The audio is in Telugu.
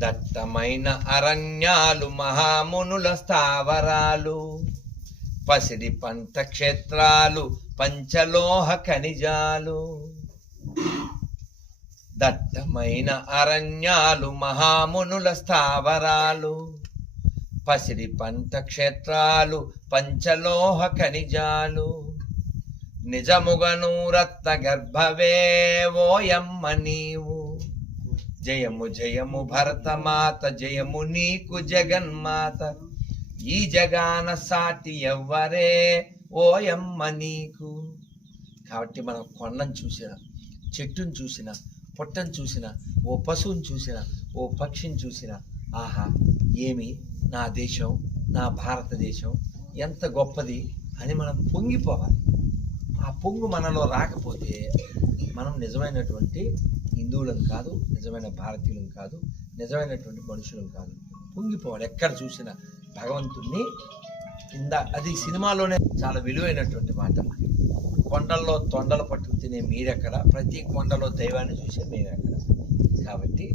దట్టమైన అరణ్యాలు మహామునుల స్థావరాలు, పసిడి పంట క్షేత్రాలు పంచలోహ ఖనిజాలు. దట్టమైన అరణ్యాలు మహామునుల స్థావరాలు, పసిడి పంట క్షేత్రాలు పంచలోహ ఖనిజాలు. నిజముగను రత్న గర్భవే ఓయమ్మ నీవు, జయము జయము భరతమాత, జయము నీకు జగన్మాత. ఈ జగాన సాటి ఎవ్వరే ఓయమ్మ నీకు. కాబట్టి మనం కొండను చూసిన, చెట్టును చూసిన, పుట్టను చూసిన, ఓ పశువుని చూసిన, ఓ పక్షిని చూసిన, ఆహా ఏమి నా దేశం, నా భారతదేశం ఎంత గొప్పది అని మనం పొంగిపోవాలి. ఆ పొంగు మనలో రాకపోతే మనం నిజమైనటువంటి హిందువులం కాదు, నిజమైన భారతీయులం కాదు, నిజమైనటువంటి మనుషులం కాదు. పొంగిపోవాలి. ఎక్కడ చూసినా భగవంతుణ్ణి కింద, అది సినిమాలోనే చాలా విలువైనటువంటి మాట. కొండల్లో తొండలు పట్టుకు తినే మీరెక్కడ, ప్రతి కొండలో దైవాన్ని చూసే మీరెక్కడ. కాబట్టి